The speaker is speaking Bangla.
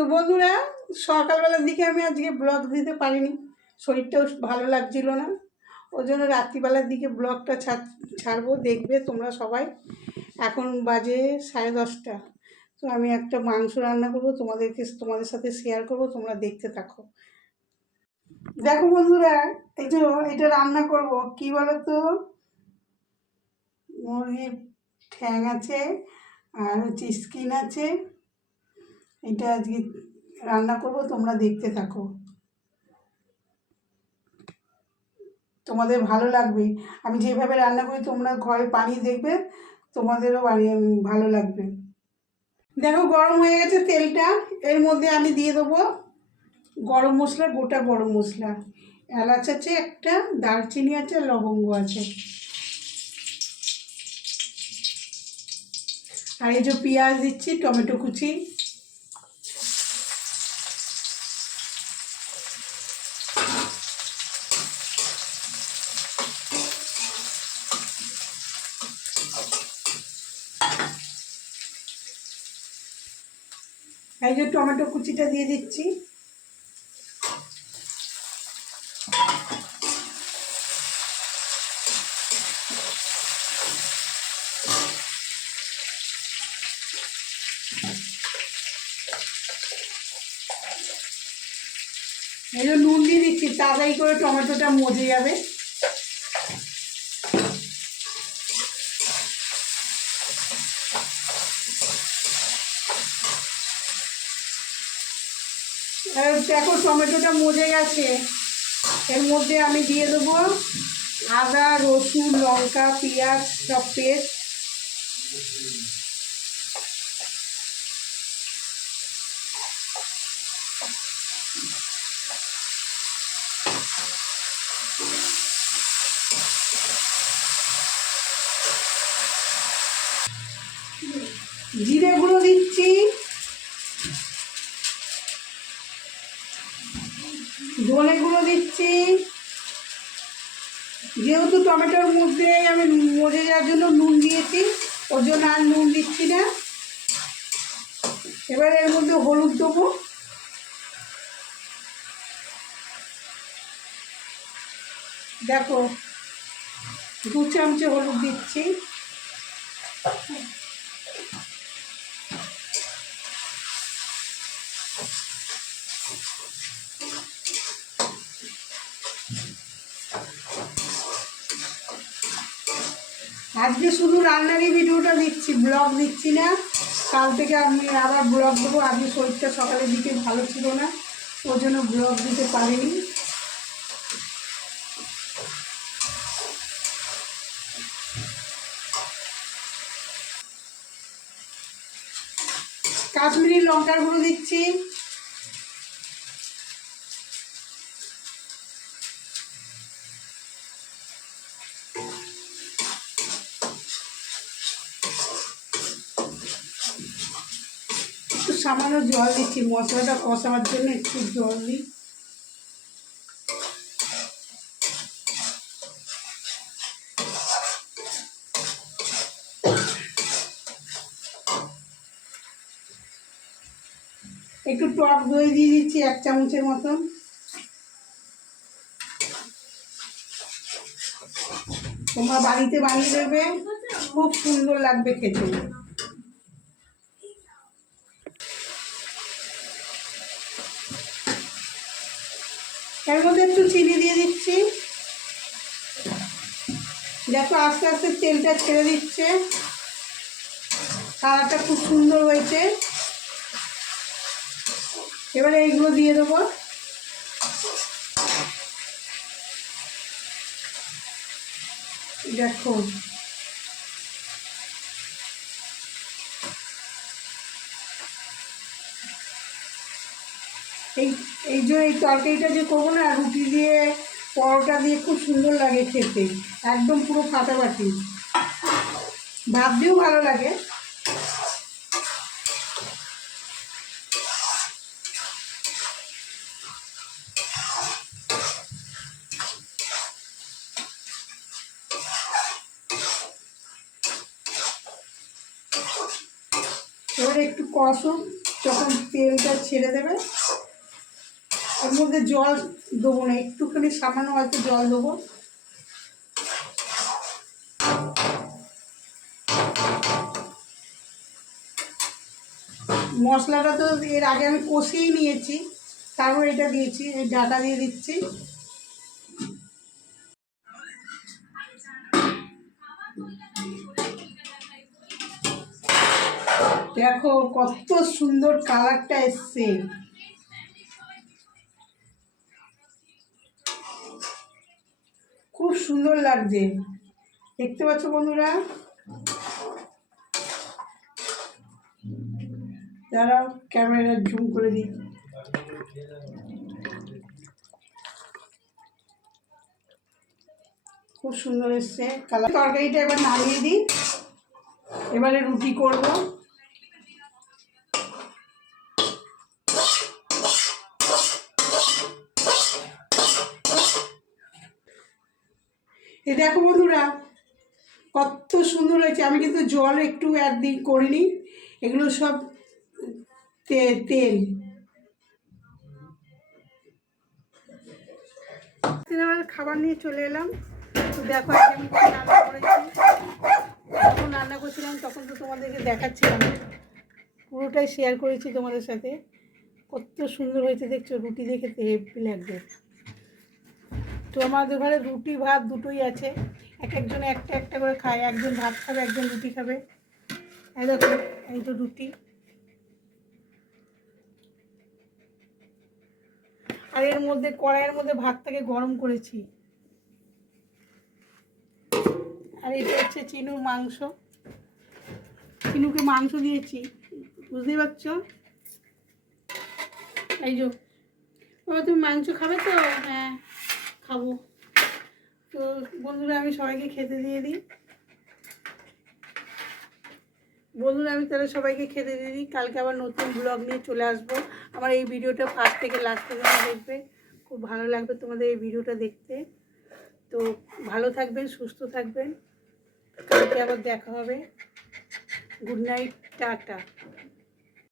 তো বন্ধুরা, সকালবেলার দিকে আমি আজকে ব্লগ দিতে পারিনি, শরীরটাও ভালো লাগছিল না। ওই জন্য রাত্রিবেলার দিকে ব্লগটা ছাড়বো, দেখবে তোমরা সবাই। এখন বাজে 10:30। তো আমি একটা মাংস রান্না করবো, তোমাদের সাথে শেয়ার করব, তোমরা দেখতে থাকো। দেখো বন্ধুরা, এই যে এটা রান্না করব, কি বলো তো, মুরগির ঠ্যাং আছে আর হচ্ছে স্কিন আছে। এটা আজকে রান্না করব, তোমরা দেখতে থাকো, তোমাদের ভালো লাগবে। আমি যেভাবে রান্না করি তোমরা ঘরে বানিয়ে দেখবে, তোমাদেরও ভালো লাগবে। দেখো গরম হয়ে গেছে তেলটা, এর মধ্যে আমি দিয়ে দেবো গরম মশলা, গোটা গরম মশলা, এলাচ আছে একটা, দারচিনি আছে, লবঙ্গ আছে। আর এই যে পেঁয়াজ দিচ্ছি, টমেটো কুচি, এই যে টমেটো কুচিটা দিয়ে দিচ্ছি। এই যে নুন দিয়ে দিচ্ছি, তাড়াতাড়ি করে টমেটোটা মজে যাবে। দেখো টমেটোটা মজে গেছে, এর মধ্যে আমি দিয়ে দেবো আদা, রসুন, লঙ্কা, পেঁয়াজ সব পেস্ট। জিরে গুঁড়ো দিচ্ছি, ধনে গুঁড়ো দিচ্ছি। যেহেতু টমেটোর মধ্যে আমি মজে যাওয়ার জন্য নুন দিয়েছি, ওর জন্য আর নুন দিচ্ছি না। এবার এর মধ্যে হলুদ দেবো, দেখো 2 চামচে হলুদ দিচ্ছি। আজকে শুধু রান্নারই ভিডিওটা দিচ্ছি, ব্লগ দিচ্ছি না। কাল থেকে আমি আবার ব্লগ দেবো। আজকে শরীরটা সকালের দিকে ভালো ছিল না, ওই জন্য ব্লগ দিতে পারিনি। কাশ্মীরি লঙ্কার গুঁড়ো দিচ্ছি, একটু সামান্য জল দিচ্ছি, মশলাটা কষাবার জন্য একটু জল দিই। একটু টক দই দিয়ে দিচ্ছি 1 চামচের মতন। তোমরা বাড়িতে বানিয়ে দেবে, খুব সুন্দর লাগবে খেতে। এর মধ্যে একটু চিনি দিয়ে দিচ্ছি। দেখো আস্তে আস্তে তেলটা ছেড়ে দিচ্ছে, কালারটা খুব সুন্দর হয়েছে। এবারে এইগুলো দিয়ে দেবো। দেখো এই যে এই তরকারিটা যে করবো না, রুটি দিয়ে, পরোটা দিয়ে খুব সুন্দর লাগে খেতে, একদম পুরো ফাটাফাটি। ভাত দিয়েও ভালো লাগে। এবারে একটু কষো, যখন তেলটা ছেড়ে দেবে এর মধ্যে জল দেবো না, একটুখানি সামান্য হয়তো জল দেবো। মশলাটা তো এর আগে আমি কষিয়েই নিয়েছি, তারপর এটা দিয়েছি, এই ডাটা দিয়ে দিচ্ছি। দেখো কত সুন্দর কালারটা এসছে, খুব সুন্দর লাগছে, দেখতে পাচ্ছ বন্ধুরা? যারা ক্যামেরা জুম করে দিই, খুব সুন্দর এসছে কালার। তরকারিটা এবার নামিয়ে দিই, এবারে রুটি করব। এ দেখো বন্ধুরা কত সুন্দর হয়েছে। আমি কিন্তু জল একটু অ্যাড করিনি, এগুলো সব তেল। খাবার নিয়ে চলে এলাম। তো দেখো আমি রান্না করেছি, যখন রান্না করছিলাম তখন তো তোমাদেরকে দেখাচ্ছিলাম, পুরোটাই শেয়ার করেছি তোমাদের সাথে। কত সুন্দর হয়েছে দেখছো, রুটি দেখে হেভি লাগবে। তো আমাদের ঘরে রুটি ভাত দুটোই আছে, এক একজনে একটা একটা করে খায়, একজন ভাত খাবে একজন রুটি খাবে। এই দেখো এই তো রুটি, আর এর মধ্যে কড়াইয়ের মধ্যে ভাতটাকে গরম করেছি। আর এটা হচ্ছে চিনুর মাংস, চিনুকে মাংস দিয়েছি, বুঝতেই পারছো। এই যে তুমি মাংস খাবে তো? হ্যাঁ খাবো। তো বন্ধুরা আমি সবাইকে খেতে দিয়ে দিই, কালকে আবার নতুন ব্লগ নিয়ে চলে আসবো। আমার এই ভিডিওটা ফার্স্ট থেকে লাস্ট পর্যন্ত দেখবে, খুব ভালো লাগবে তোমাদের এই ভিডিওটা দেখতে। তো ভালো থাকবেন, সুস্থ থাকবেন, কালকে আবার দেখা হবে। Good night, tata.